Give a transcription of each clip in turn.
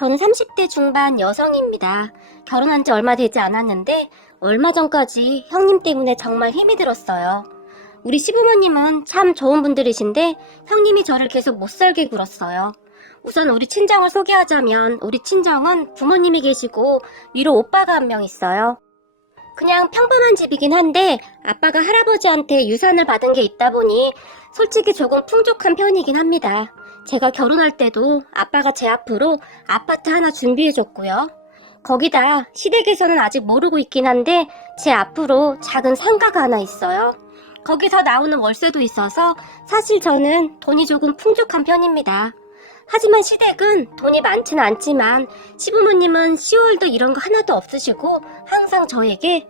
저는 30대 중반 여성입니다. 결혼한 지 얼마 되지 않았는데 얼마 전까지 형님 때문에 정말 힘이 들었어요. 우리 시부모님은 참 좋은 분들이신데 형님이 저를 계속 못살게 굴었어요. 우선 우리 친정을 소개하자면 우리 친정은 부모님이 계시고 위로 오빠가 한 명 있어요. 그냥 평범한 집이긴 한데 아빠가 할아버지한테 유산을 받은 게 있다 보니 솔직히 조금 풍족한 편이긴 합니다. 제가 결혼할 때도 아빠가 제 앞으로 아파트 하나 준비해줬고요. 거기다 시댁에서는 아직 모르고 있긴 한데 제 앞으로 작은 상가가 하나 있어요. 거기서 나오는 월세도 있어서 사실 저는 돈이 조금 풍족한 편입니다. 하지만 시댁은 돈이 많지는 않지만 시부모님은 10월도 이런 거 하나도 없으시고 항상 저에게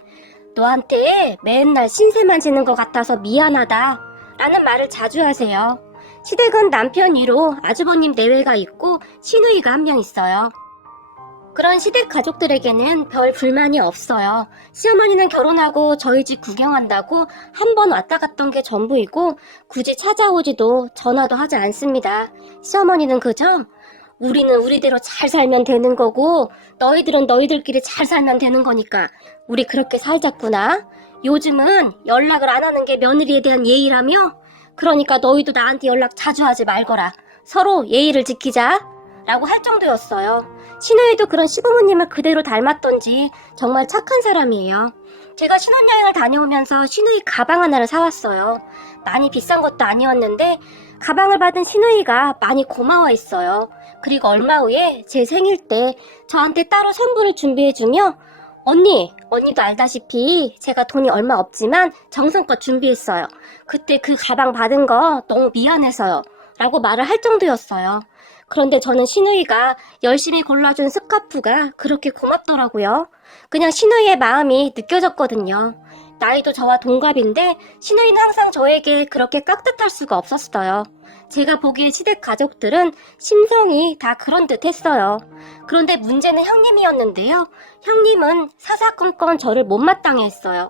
너한테 맨날 신세만 지는 것 같아서 미안하다 라는 말을 자주 하세요. 시댁은 남편 위로 아주버님 내외가 있고 시누이가 한 명 있어요. 그런 시댁 가족들에게는 별 불만이 없어요. 시어머니는 결혼하고 저희 집 구경한다고 한 번 왔다 갔던 게 전부이고 굳이 찾아오지도 전화도 하지 않습니다. 시어머니는 그저 우리는 우리대로 잘 살면 되는 거고 너희들은 너희들끼리 잘 살면 되는 거니까 우리 그렇게 살자꾸나. 요즘은 연락을 안 하는 게 며느리에 대한 예의라며? 그러니까 너희도 나한테 연락 자주 하지 말거라. 서로 예의를 지키자. 라고 할 정도였어요. 시누이도 그런 시부모님을 그대로 닮았던지 정말 착한 사람이에요. 제가 신혼여행을 다녀오면서 시누이 가방 하나를 사왔어요. 많이 비싼 것도 아니었는데 가방을 받은 시누이가 많이 고마워했어요. 그리고 얼마 후에 제 생일 때 저한테 따로 선물을 준비해주며 언니도 알다시피 제가 돈이 얼마 없지만 정성껏 준비했어요. 그때 그 가방 받은 거 너무 미안해서요. 라고 말을 할 정도였어요. 그런데 저는 시누이가 열심히 골라준 스카프가 그렇게 고맙더라고요. 그냥 시누이의 마음이 느껴졌거든요. 나이도 저와 동갑인데 시누이는 항상 저에게 그렇게 깍듯할 수가 없었어요. 제가 보기에 시댁 가족들은 심성이 다 그런 듯 했어요. 그런데 문제는 형님이었는데요. 형님은 사사건건 저를 못마땅해 했어요.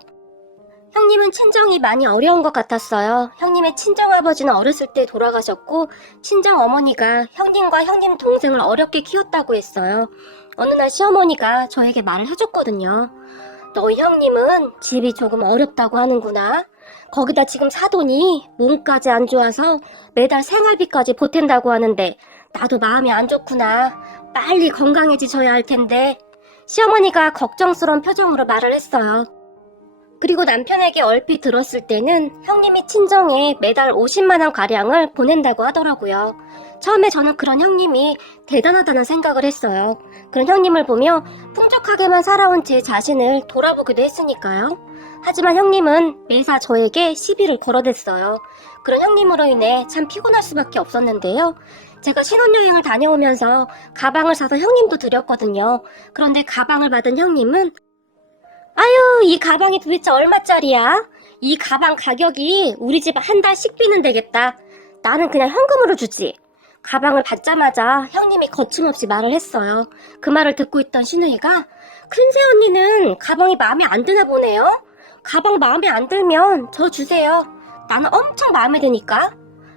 형님은 친정이 많이 어려운 것 같았어요. 형님의 친정아버지는 어렸을 때 돌아가셨고 친정어머니가 형님과 형님 동생을 어렵게 키웠다고 했어요. 어느 날 시어머니가 저에게 말을 해줬거든요. 너희 형님은 집이 조금 어렵다고 하는구나. 거기다 지금 사돈이 몸까지 안 좋아서 매달 생활비까지 보탠다고 하는데 나도 마음이 안 좋구나. 빨리 건강해지셔야 할 텐데. 시어머니가 걱정스러운 표정으로 말을 했어요. 그리고 남편에게 얼핏 들었을 때는 형님이 친정에 매달 50만 원 가량을 보낸다고 하더라고요. 처음에 저는 그런 형님이 대단하다는 생각을 했어요. 그런 형님을 보며 풍족하게만 살아온 제 자신을 돌아보기도 했으니까요. 하지만 형님은 매사 저에게 시비를 걸어댔어요. 그런 형님으로 인해 참 피곤할 수밖에 없었는데요. 제가 신혼여행을 다녀오면서 가방을 사서 형님도 드렸거든요. 그런데 가방을 받은 형님은 아유, 이 가방이 도대체 얼마짜리야? 이 가방 가격이 우리 집 한 달 식비는 되겠다. 나는 그냥 현금으로 주지. 가방을 받자마자 형님이 거침없이 말을 했어요. 그 말을 듣고 있던 시누이가 큰새 언니는 가방이 마음에 안 드나 보네요? 가방 마음에 안 들면 저 주세요. 나는 엄청 마음에 드니까.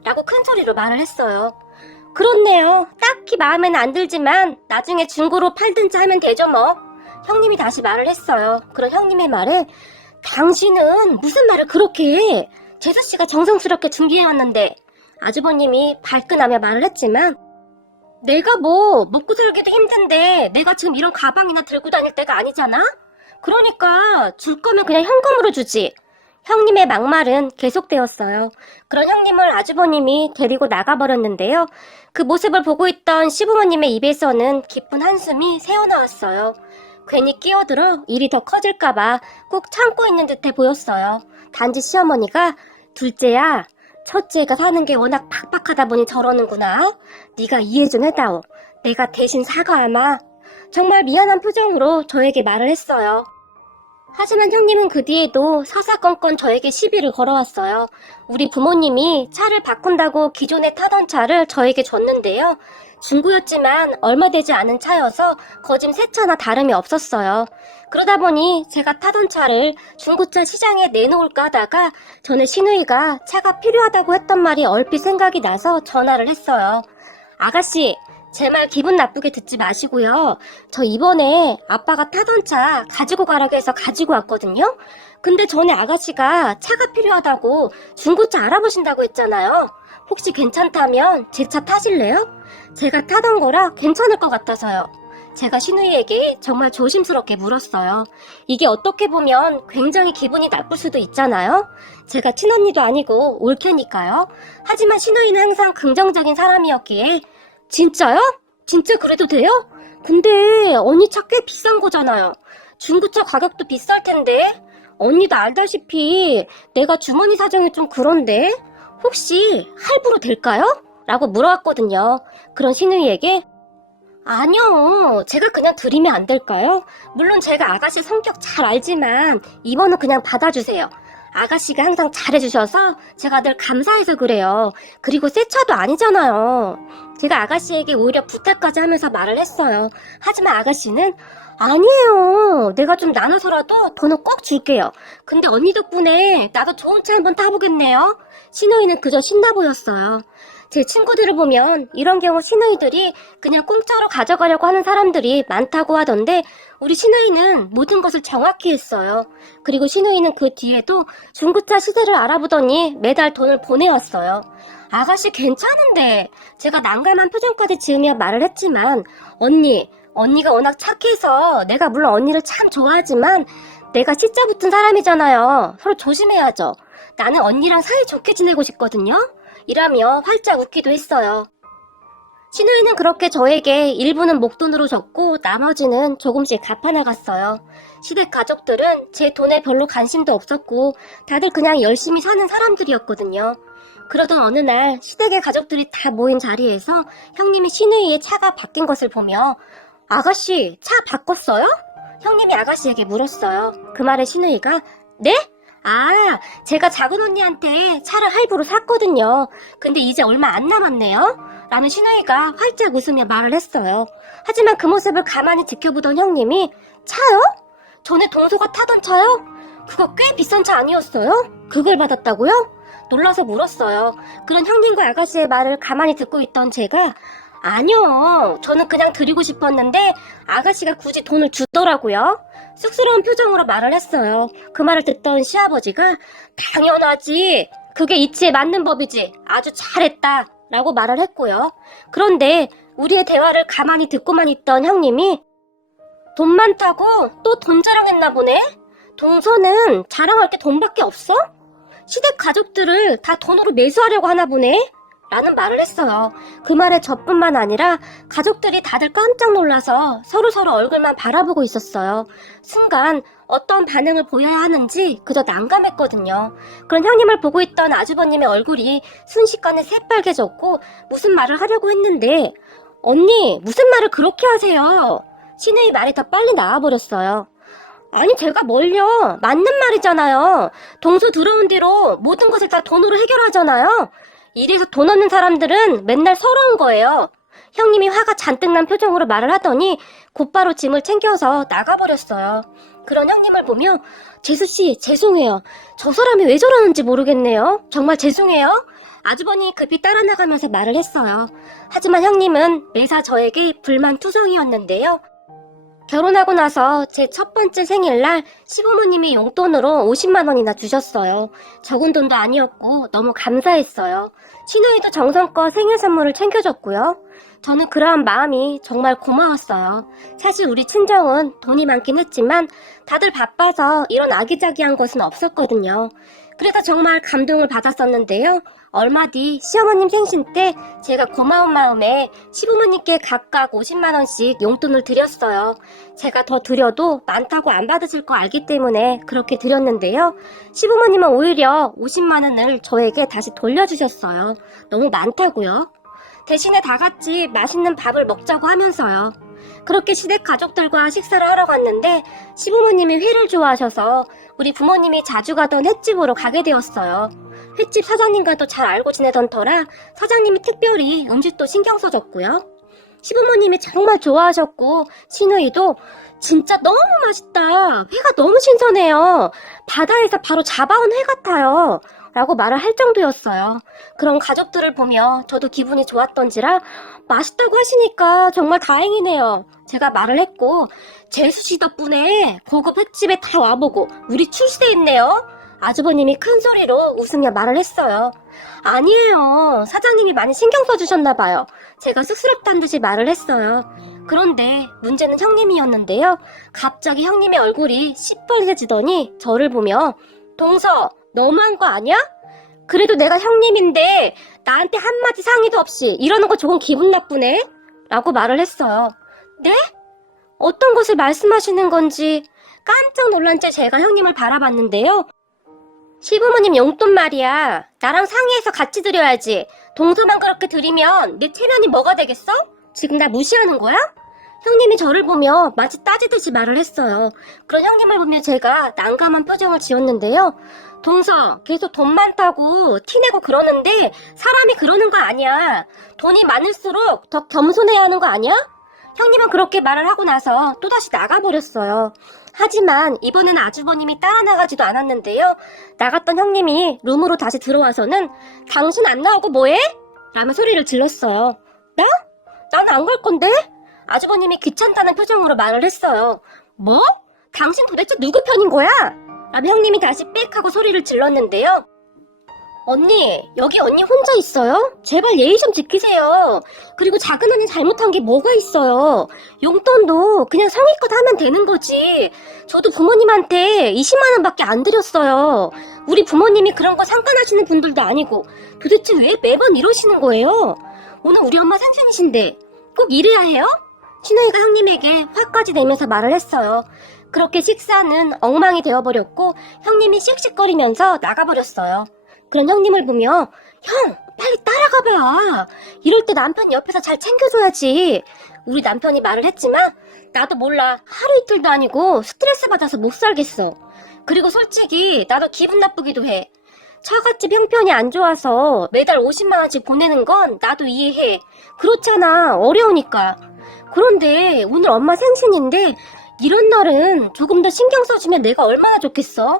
라고 큰 소리로 말을 했어요. 그렇네요. 딱히 마음에는 안 들지만 나중에 중고로 팔든지 하면 되죠 뭐. 형님이 다시 말을 했어요. 그런 형님의 말에 당신은 무슨 말을 그렇게 해? 제수씨가 정성스럽게 준비해왔는데. 아주버님이 발끈하며 말을 했지만 내가 뭐 먹고 살기도 힘든데 내가 지금 이런 가방이나 들고 다닐 때가 아니잖아? 그러니까 줄 거면 그냥 현금으로 주지. 형님의 막말은 계속되었어요. 그런 형님을 아주버님이 데리고 나가버렸는데요. 그 모습을 보고 있던 시부모님의 입에서는 깊은 한숨이 새어나왔어요. 괜히 끼어들어 일이 더 커질까봐 꼭 참고 있는 듯해 보였어요. 단지 시어머니가 둘째야, 첫째가 사는 게 워낙 팍팍하다 보니 저러는구나. 네가 이해 좀 해다오. 내가 대신 사과하마. 정말 미안한 표정으로 저에게 말을 했어요. 하지만 형님은 그 뒤에도 사사건건 저에게 시비를 걸어왔어요. 우리 부모님이 차를 바꾼다고 기존에 타던 차를 저에게 줬는데요. 중고였지만 얼마 되지 않은 차여서 거짐 새 차나 다름이 없었어요. 그러다 보니 제가 타던 차를 중고차 시장에 내놓을까 하다가 전에 시누이가 차가 필요하다고 했던 말이 얼핏 생각이 나서 전화를 했어요. 아가씨, 제 말 기분 나쁘게 듣지 마시고요. 저 이번에 아빠가 타던 차 가지고 가라고 해서 가지고 왔거든요. 근데 전에 아가씨가 차가 필요하다고 중고차 알아보신다고 했잖아요. 혹시 괜찮다면 제 차 타실래요? 제가 타던 거라 괜찮을 것 같아서요. 제가 신우이에게 정말 조심스럽게 물었어요. 이게 어떻게 보면 굉장히 기분이 나쁠 수도 있잖아요. 제가 친언니도 아니고 올케니까요. 하지만 신우이는 항상 긍정적인 사람이었기에 진짜요? 진짜 그래도 돼요? 근데 언니 차 꽤 비싼 거잖아요. 중고차 가격도 비쌀 텐데? 언니도 알다시피 내가 주머니 사정이 좀 그런데 혹시 할부로 될까요? 라고 물어왔거든요. 그런 신우이에게 아니요. 제가 그냥 드리면 안 될까요? 물론 제가 아가씨 성격 잘 알지만 이번은 그냥 받아주세요. 아가씨가 항상 잘해주셔서 제가 늘 감사해서 그래요. 그리고 새 차도 아니잖아요. 제가 아가씨에게 오히려 부탁까지 하면서 말을 했어요. 하지만 아가씨는 아니에요. 내가 좀 나눠서라도 돈은 꼭 줄게요. 근데 언니 덕분에 나도 좋은 차 한번 타보겠네요. 신우이는 그저 신나 보였어요. 제 친구들을 보면 이런 경우 신우이들이 그냥 공짜로 가져가려고 하는 사람들이 많다고 하던데 우리 신우이는 모든 것을 정확히 했어요. 그리고 신우이는 그 뒤에도 중고차 시세를 알아보더니 매달 돈을 보내왔어요. 아가씨 괜찮은데 제가 난감한 표정까지 지으며 말을 했지만 언니가 워낙 착해서 내가 물론 언니를 참 좋아하지만 내가 진짜 붙은 사람이잖아요. 서로 조심해야죠. 나는 언니랑 사이좋게 지내고 싶거든요. 이라며 활짝 웃기도 했어요. 신우이는 그렇게 저에게 일부는 목돈으로 줬고 나머지는 조금씩 갚아나갔어요. 시댁 가족들은 제 돈에 별로 관심도 없었고 다들 그냥 열심히 사는 사람들이었거든요. 그러던 어느 날 시댁의 가족들이 다 모인 자리에서 형님이 신우이의 차가 바뀐 것을 보며 아가씨, 차 바꿨어요? 형님이 아가씨에게 물었어요. 그 말에 신우이가 네? 제가 작은 언니한테 차를 할부로 샀거든요. 근데 이제 얼마 안 남았네요. 라며 신우이가 활짝 웃으며 말을 했어요. 하지만 그 모습을 가만히 지켜보던 형님이 차요? 전에 동서가 타던 차요? 그거 꽤 비싼 차 아니었어요? 그걸 받았다고요? 놀라서 물었어요. 그런 형님과 아가씨의 말을 가만히 듣고 있던 제가 아니요. 저는 그냥 드리고 싶었는데 아가씨가 굳이 돈을 주더라고요. 쑥스러운 표정으로 말을 했어요. 그 말을 듣던 시아버지가 당연하지. 그게 이치에 맞는 법이지. 아주 잘했다. 라고 말을 했고요. 그런데 우리의 대화를 가만히 듣고만 있던 형님이 돈 많다고 또 돈 자랑했나 보네? 동서는 자랑할 게 돈밖에 없어? 시댁 가족들을 다 돈으로 매수하려고 하나 보네? 라는 말을 했어요. 그 말에 저뿐만 아니라 가족들이 다들 깜짝 놀라서 서로서로 얼굴만 바라보고 있었어요. 순간 어떤 반응을 보여야 하는지 그저 난감했거든요. 그런 형님을 보고 있던 아주버님의 얼굴이 순식간에 새빨개졌고 무슨 말을 하려고 했는데 언니 무슨 말을 그렇게 하세요? 신우의 말이 더 빨리 나와버렸어요. 아니 제가 뭘요? 맞는 말이잖아요. 동서 들어온 뒤로 모든 것을 다 돈으로 해결하잖아요. 이래서 돈 없는 사람들은 맨날 서러운 거예요. 형님이 화가 잔뜩 난 표정으로 말을 하더니 곧바로 짐을 챙겨서 나가버렸어요. 그런 형님을 보며 재수씨 죄송해요. 저 사람이 왜 저러는지 모르겠네요. 정말 죄송해요. 아주버니 급히 따라 나가면서 말을 했어요. 하지만 형님은 매사 저에게 불만투성이었는데요. 결혼하고 나서 제 첫 번째 생일날 시부모님이 용돈으로 50만 원이나 주셨어요. 적은 돈도 아니었고 너무 감사했어요. 신우이도 정성껏 생일 선물을 챙겨줬고요. 저는 그러한 마음이 정말 고마웠어요. 사실 우리 친정은 돈이 많긴 했지만 다들 바빠서 이런 아기자기한 것은 없었거든요. 그래서 정말 감동을 받았었는데요. 얼마 뒤 시어머님 생신 때 제가 고마운 마음에 시부모님께 각각 50만 원씩 용돈을 드렸어요. 제가 더 드려도 많다고 안 받으실 거 알기 때문에 그렇게 드렸는데요. 시부모님은 오히려 50만 원을 저에게 다시 돌려주셨어요. 너무 많다고요. 대신에 다 같이 맛있는 밥을 먹자고 하면서요. 그렇게 시댁 가족들과 식사를 하러 갔는데 시부모님이 회를 좋아하셔서 우리 부모님이 자주 가던 횟집으로 가게 되었어요. 횟집 사장님과도 잘 알고 지내던 터라 사장님이 특별히 음식도 신경 써줬고요. 시부모님이 정말 좋아하셨고 신우이도 진짜 너무 맛있다. 회가 너무 신선해요. 바다에서 바로 잡아온 회 같아요. 라고 말을 할 정도였어요. 그런 가족들을 보며 저도 기분이 좋았던지라 맛있다고 하시니까 정말 다행이네요. 제가 말을 했고 재수씨 덕분에 고급 횟집에 다 와보고 우리 출세했네요. 아주버님이 큰 소리로 웃으며 말을 했어요. 아니에요. 사장님이 많이 신경 써주셨나봐요. 제가 쑥스럽다는 듯이 말을 했어요. 그런데 문제는 형님이었는데요. 갑자기 형님의 얼굴이 시뻘개지더니 저를 보며 동서 너무한 거 아니야? 그래도 내가 형님인데 나한테 한마디 상의도 없이 이러는 거 조금 기분 나쁘네? 라고 말을 했어요. 네? 어떤 것을 말씀하시는 건지 깜짝 놀란 채 제가 형님을 바라봤는데요. 시부모님 용돈 말이야. 나랑 상의해서 같이 드려야지. 동서만 그렇게 드리면 내 체면이 뭐가 되겠어? 지금 나 무시하는 거야? 형님이 저를 보며 마치 따지듯이 말을 했어요. 그런 형님을 보며 제가 난감한 표정을 지었는데요. 동서, 계속 돈 많다고 티내고 그러는데 사람이 그러는 거 아니야. 돈이 많을수록 더 겸손해야 하는 거 아니야? 형님은 그렇게 말을 하고 나서 또다시 나가버렸어요. 하지만 이번에는 아주버님이 따라 나가지도 않았는데요. 나갔던 형님이 룸으로 다시 들어와서는 당신 안 나오고 뭐해? 라며 소리를 질렀어요. 나? 난 안 갈 건데? 아주버님이 귀찮다는 표정으로 말을 했어요. 뭐? 당신 도대체 누구 편인 거야? 라며 형님이 다시 빽 하고 소리를 질렀는데요. 언니, 여기 언니 혼자 있어요? 제발 예의 좀 지키세요. 그리고 작은 언니 잘못한 게 뭐가 있어요? 용돈도 그냥 성의껏 하면 되는 거지. 저도 부모님한테 20만 원밖에 안 드렸어요. 우리 부모님이 그런 거 상관하시는 분들도 아니고 도대체 왜 매번 이러시는 거예요? 오늘 우리 엄마 생신이신데 꼭 이래야 해요? 신우이가 형님에게 화까지 내면서 말을 했어요. 그렇게 식사는 엉망이 되어버렸고 형님이 씩씩거리면서 나가버렸어요. 그런 형님을 보며 형 빨리 따라가봐. 이럴 때 남편 옆에서 잘 챙겨줘야지. 우리 남편이 말을 했지만 나도 몰라. 하루 이틀도 아니고 스트레스 받아서 못 살겠어. 그리고 솔직히 나도 기분 나쁘기도 해. 처갓집 형편이 안 좋아서 매달 50만 원씩 보내는 건 나도 이해해. 그렇잖아. 어려우니까. 그런데 오늘 엄마 생신인데 이런 날은 조금 더 신경 써주면 내가 얼마나 좋겠어?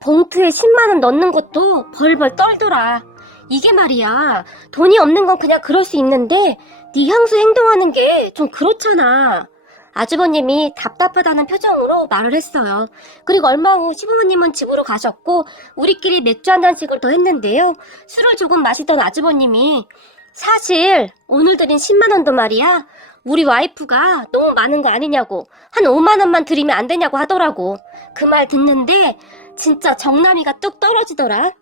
봉투에 10만 원 넣는 것도 벌벌 떨더라. 이게 말이야. 돈이 없는 건 그냥 그럴 수 있는데 네 향수 행동하는 게 좀 그렇잖아. 아주버님이 답답하다는 표정으로 말을 했어요. 그리고 얼마 후 시부모님은 집으로 가셨고 우리끼리 맥주 한 잔씩을 더 했는데요. 술을 조금 마시던 아주버님이 사실 오늘 드린 10만 원도 말이야. 우리 와이프가 너무 많은 거 아니냐고. 한 5만 원만 드리면 안 되냐고 하더라고. 그 말 듣는데 진짜 정남이가 뚝 떨어지더라.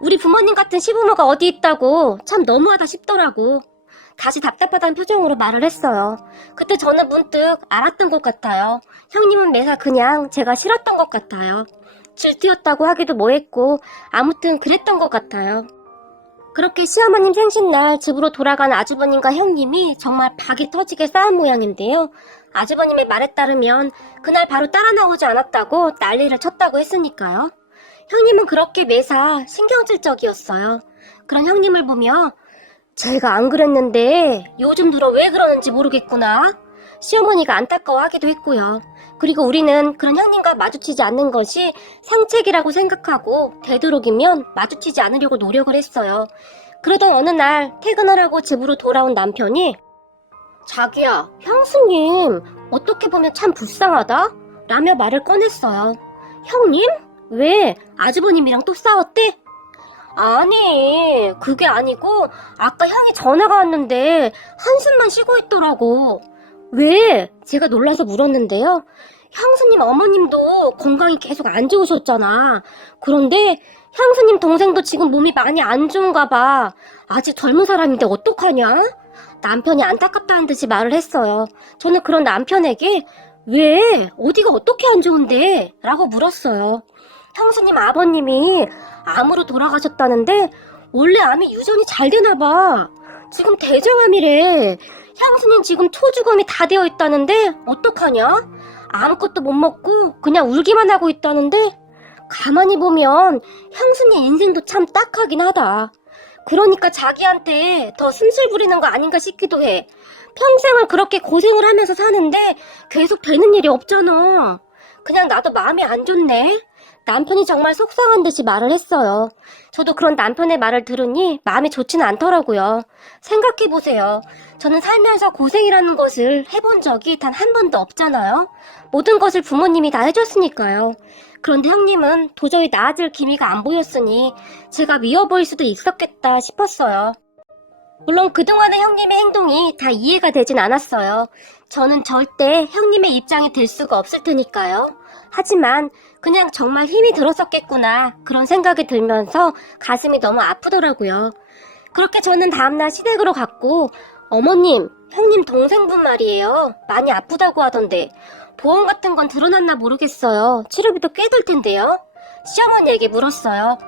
우리 부모님 같은 시부모가 어디 있다고 참 너무하다 싶더라고. 다시 답답하다는 표정으로 말을 했어요. 그때 저는 문득 알았던 것 같아요. 형님은 매사 그냥 제가 싫었던 것 같아요. 질투였다고 하기도 뭐했고 아무튼 그랬던 것 같아요. 그렇게 시어머님 생신날 집으로 돌아간 아주버님과 형님이 정말 박이 터지게 싸운 모양인데요. 아주버님의 말에 따르면 그날 바로 따라 나오지 않았다고 난리를 쳤다고 했으니까요. 형님은 그렇게 매사 신경질적이었어요. 그런 형님을 보며 제가 안 그랬는데 요즘 들어 왜 그러는지 모르겠구나. 시어머니가 안타까워하기도 했고요. 그리고 우리는 그런 형님과 마주치지 않는 것이 상책이라고 생각하고 되도록이면 마주치지 않으려고 노력을 했어요. 그러던 어느 날 퇴근을 하고 집으로 돌아온 남편이 자기야, 형수님 어떻게 보면 참 불쌍하다? 라며 말을 꺼냈어요. 형님? 왜? 아주버님이랑 또 싸웠대? 아니, 그게 아니고 아까 형이 전화가 왔는데 한숨만 쉬고 있더라고. 왜? 제가 놀라서 물었는데요. 형수님 어머님도 건강이 계속 안 좋으셨잖아. 그런데 형수님 동생도 지금 몸이 많이 안 좋은가 봐. 아직 젊은 사람인데 어떡하냐? 남편이 안타깝다는 듯이 말을 했어요. 저는 그런 남편에게 왜? 어디가 어떻게 안 좋은데? 라고 물었어요. 형수님 아버님이 암으로 돌아가셨다는데 원래 암이 유전이 잘 되나 봐. 지금 대장암이래. 형수님 지금 초주검이 다 되어 있다는데 어떡하냐? 아무것도 못 먹고 그냥 울기만 하고 있다는데 가만히 보면 형수님 인생도 참 딱하긴 하다. 그러니까 자기한테 더 숨술 부리는 거 아닌가 싶기도 해. 평생을 그렇게 고생을 하면서 사는데 계속 되는 일이 없잖아. 그냥 나도 마음이 안 좋네. 남편이 정말 속상한 듯이 말을 했어요. 저도 그런 남편의 말을 들으니 마음이 좋지는 않더라고요. 생각해보세요. 저는 살면서 고생이라는 것을 해본 적이 단 한 번도 없잖아요. 모든 것을 부모님이 다 해줬으니까요. 그런데 형님은 도저히 나아질 기미가 안 보였으니 제가 미워 보일 수도 있었겠다 싶었어요. 물론 그동안의 형님의 행동이 다 이해가 되진 않았어요. 저는 절대 형님의 입장이 될 수가 없을 테니까요. 하지만 그냥 정말 힘이 들었었겠구나 그런 생각이 들면서 가슴이 너무 아프더라고요. 그렇게 저는 다음날 시댁으로 갔고 어머님, 형님 동생분 말이에요. 많이 아프다고 하던데 보험 같은 건 들어놨나 모르겠어요. 치료비도 꽤 들 텐데요. 시어머니에게 물었어요.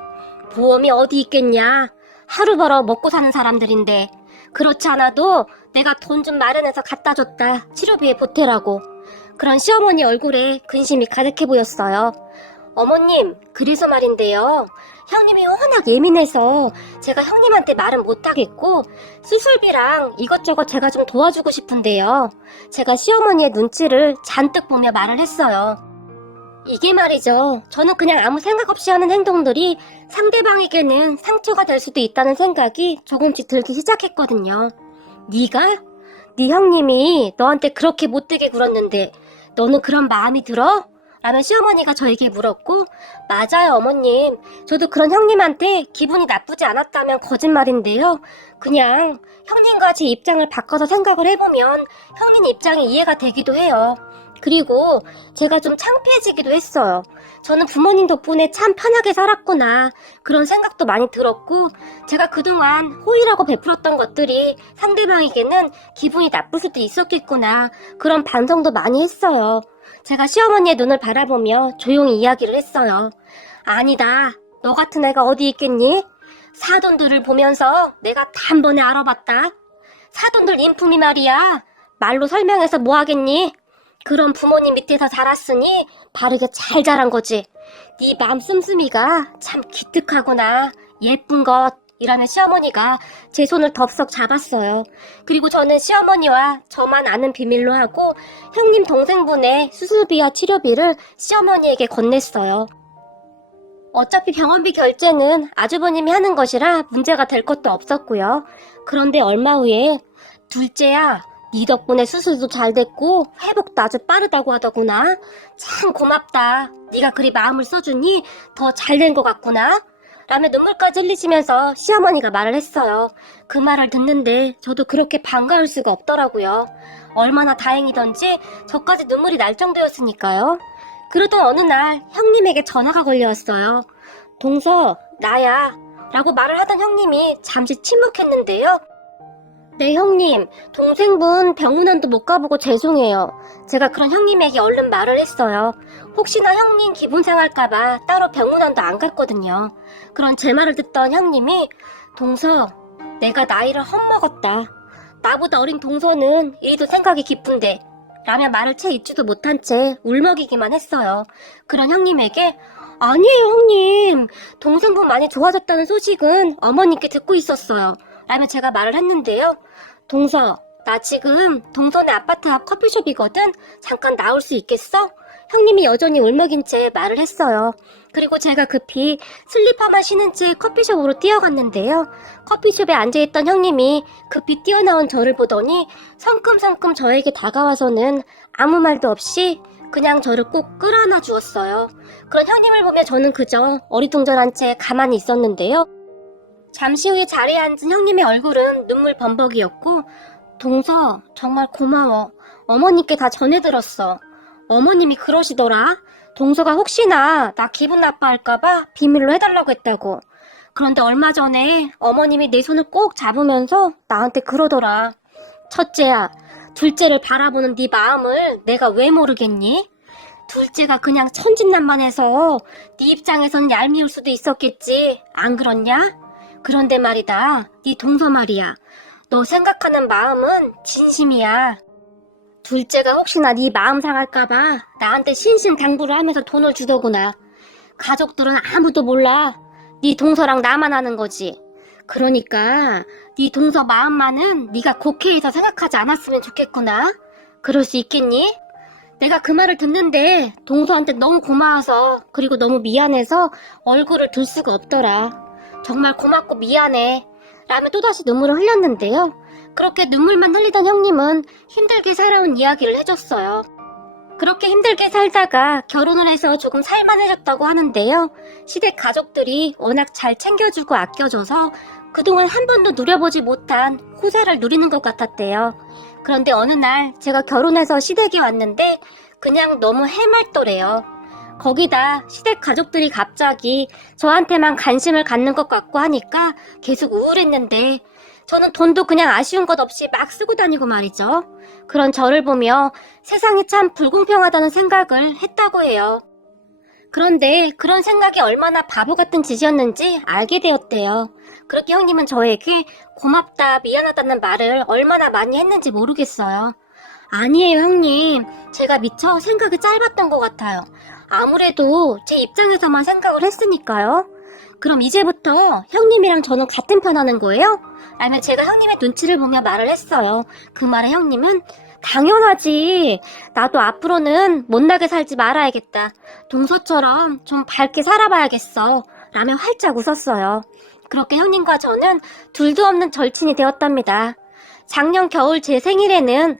보험이 어디 있겠냐? 하루 벌어 먹고 사는 사람들인데 그렇지 않아도 내가 돈 좀 마련해서 갖다 줬다. 치료비에 보태라고. 그런 시어머니 얼굴에 근심이 가득해 보였어요. 어머님, 그래서 말인데요. 형님이 워낙 예민해서 제가 형님한테 말은 못하겠고 수술비랑 이것저것 제가 좀 도와주고 싶은데요. 제가 시어머니의 눈치를 잔뜩 보며 말을 했어요. 이게 말이죠. 저는 그냥 아무 생각 없이 하는 행동들이 상대방에게는 상처가 될 수도 있다는 생각이 조금씩 들기 시작했거든요. 네가? 네 형님이 너한테 그렇게 못되게 굴었는데 너는 그런 마음이 들어? 라면 시어머니가 저에게 물었고 맞아요 어머님. 저도 그런 형님한테 기분이 나쁘지 않았다면 거짓말인데요. 그냥 형님과 제 입장을 바꿔서 생각을 해보면 형님 입장이 이해가 되기도 해요. 그리고 제가 좀 창피해지기도 했어요. 저는 부모님 덕분에 참 편하게 살았구나 그런 생각도 많이 들었고 제가 그동안 호의라고 베풀었던 것들이 상대방에게는 기분이 나쁠 수도 있었겠구나 그런 반성도 많이 했어요. 제가 시어머니의 눈을 바라보며 조용히 이야기를 했어요. 아니다. 너 같은 애가 어디 있겠니? 사돈들을 보면서 내가 단번에 알아봤다. 사돈들 인품이 말이야. 말로 설명해서 뭐 하겠니? 그런 부모님 밑에서 자랐으니 바르게 잘 자란 거지. 네 맘 씀씀이가 참 기특하구나. 예쁜 것. 이라며 시어머니가 제 손을 덥석 잡았어요. 그리고 저는 시어머니와 저만 아는 비밀로 하고 형님 동생분의 수술비와 치료비를 시어머니에게 건넸어요. 어차피 병원비 결제는 아주버님이 하는 것이라 문제가 될 것도 없었고요. 그런데 얼마 후에 둘째야, 네 덕분에 수술도 잘 됐고 회복도 아주 빠르다고 하더구나. 참 고맙다. 네가 그리 마음을 써주니 더 잘 된 것 같구나. 라며 눈물까지 흘리시면서 시어머니가 말을 했어요. 그 말을 듣는데 저도 그렇게 반가울 수가 없더라고요. 얼마나 다행이던지 저까지 눈물이 날 정도였으니까요. 그러던 어느 날 형님에게 전화가 걸려왔어요. 동서, 나야. 라고 말을 하던 형님이 잠시 침묵했는데요. 네 형님, 동생분 병문안도 못 가보고 죄송해요. 제가 그런 형님에게 얼른 말을 했어요. 혹시나 형님 기분 상할까봐 따로 병문안도 안 갔거든요. 그런 제 말을 듣던 형님이 동서, 내가 나이를 헛먹었다. 나보다 어린 동서는 이리도 생각이 깊은데 라며 말을 채 잊지도 못한 채 울먹이기만 했어요. 그런 형님에게 아니에요 형님. 동생분 많이 좋아졌다는 소식은 어머님께 듣고 있었어요. 라며 제가 말을 했는데요. 동서, 나 지금 동선의 아파트 앞 커피숍이거든. 잠깐 나올 수 있겠어? 형님이 여전히 울먹인 채 말을 했어요. 그리고 제가 급히 슬리퍼만 신은 채 커피숍으로 뛰어갔는데요. 커피숍에 앉아있던 형님이 급히 뛰어나온 저를 보더니 성큼성큼 저에게 다가와서는 아무 말도 없이 그냥 저를 꼭 끌어안아 주었어요. 그런 형님을 보며 저는 그저 어리둥절한 채 가만히 있었는데요. 잠시 후에 자리에 앉은 형님의 얼굴은 눈물 범벅이었고 동서, 정말 고마워. 어머님께 다 전해들었어. 어머님이 그러시더라. 동서가 혹시나 나 기분 나빠할까봐 비밀로 해달라고 했다고. 그런데 얼마 전에 어머님이 내 손을 꼭 잡으면서 나한테 그러더라. 첫째야, 둘째를 바라보는 네 마음을 내가 왜 모르겠니? 둘째가 그냥 천진난만해서 네 입장에선 얄미울 수도 있었겠지. 안 그렇냐? 그런데 말이다. 네 동서 말이야. 너 생각하는 마음은 진심이야. 둘째가 혹시나 네 마음 상할까봐 나한테 신신당부를 하면서 돈을 주더구나. 가족들은 아무도 몰라. 네 동서랑 나만 아는 거지. 그러니까 네 동서 마음만은 네가 곡해해서 생각하지 않았으면 좋겠구나. 그럴 수 있겠니? 내가 그 말을 듣는데 동서한테 너무 고마워서 그리고 너무 미안해서 얼굴을 들 수가 없더라. 정말 고맙고 미안해. 라며 또다시 눈물을 흘렸는데요. 그렇게 눈물만 흘리던 형님은 힘들게 살아온 이야기를 해줬어요. 그렇게 힘들게 살다가 결혼을 해서 조금 살만해졌다고 하는데요. 시댁 가족들이 워낙 잘 챙겨주고 아껴줘서 그동안 한 번도 누려보지 못한 호사를 누리는 것 같았대요. 그런데 어느 날 제가 결혼해서 시댁에 왔는데 그냥 너무 해맑더래요. 거기다 시댁 가족들이 갑자기 저한테만 관심을 갖는 것 같고 하니까 계속 우울했는데 저는 돈도 그냥 아쉬운 것 없이 막 쓰고 다니고 말이죠. 그런 저를 보며 세상이 참 불공평하다는 생각을 했다고 해요. 그런데 그런 생각이 얼마나 바보 같은 짓이었는지 알게 되었대요. 그렇게 형님은 저에게 고맙다, 미안하다는 말을 얼마나 많이 했는지 모르겠어요. 아니에요, 형님. 제가 미처 생각이 짧았던 것 같아요. 아무래도 제 입장에서만 생각을 했으니까요. 그럼 이제부터 형님이랑 저는 같은 편 하는 거예요? 라며 제가 형님의 눈치를 보며 말을 했어요. 그 말에 형님은 당연하지. 나도 앞으로는 못나게 살지 말아야겠다. 동서처럼 좀 밝게 살아봐야겠어. 라며 활짝 웃었어요. 그렇게 형님과 저는 둘도 없는 절친이 되었답니다. 작년 겨울 제 생일에는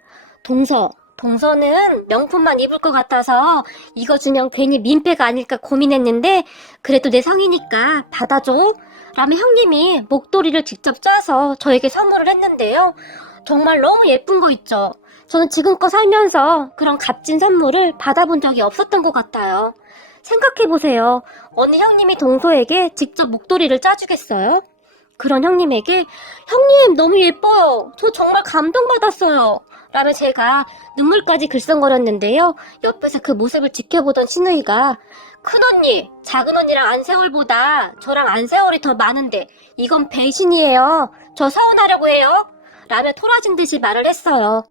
동서는 명품만 입을 것 같아서 이거 주면 괜히 민폐가 아닐까 고민했는데 그래도 내 성이니까 받아줘. 라며 형님이 목도리를 직접 짜서 저에게 선물을 했는데요. 정말 너무 예쁜 거 있죠. 저는 지금껏 살면서 그런 값진 선물을 받아본 적이 없었던 것 같아요. 생각해보세요. 어느 형님이 동서에게 직접 목도리를 짜주겠어요? 그런 형님에게 형님 너무 예뻐요. 저 정말 감동받았어요. 라며 제가 눈물까지 글썽거렸는데요. 옆에서 그 모습을 지켜보던 신우이가 큰언니, 작은언니랑 안세월보다 저랑 안세월이 더 많은데 이건 배신이에요. 저 서운하려고 해요. 라며 토라진 듯이 말을 했어요.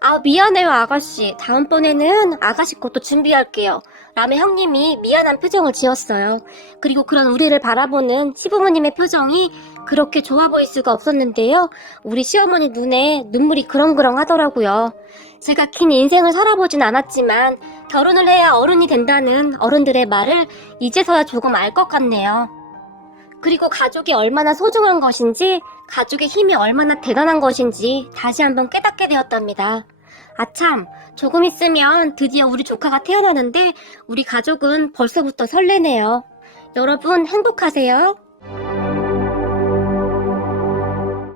아, 미안해요, 아가씨. 다음번에는 아가씨 것도 준비할게요. 라며 형님이 미안한 표정을 지었어요. 그리고 그런 우리를 바라보는 시부모님의 표정이 그렇게 좋아 보일 수가 없었는데요. 우리 시어머니 눈에 눈물이 그렁그렁 하더라고요. 제가 긴 인생을 살아보진 않았지만 결혼을 해야 어른이 된다는 어른들의 말을 이제서야 조금 알 것 같네요. 그리고 가족이 얼마나 소중한 것인지, 가족의 힘이 얼마나 대단한 것인지 다시 한번 깨닫게 되었답니다. 아참, 조금 있으면 드디어 우리 조카가 태어나는데 우리 가족은 벌써부터 설레네요. 여러분 행복하세요?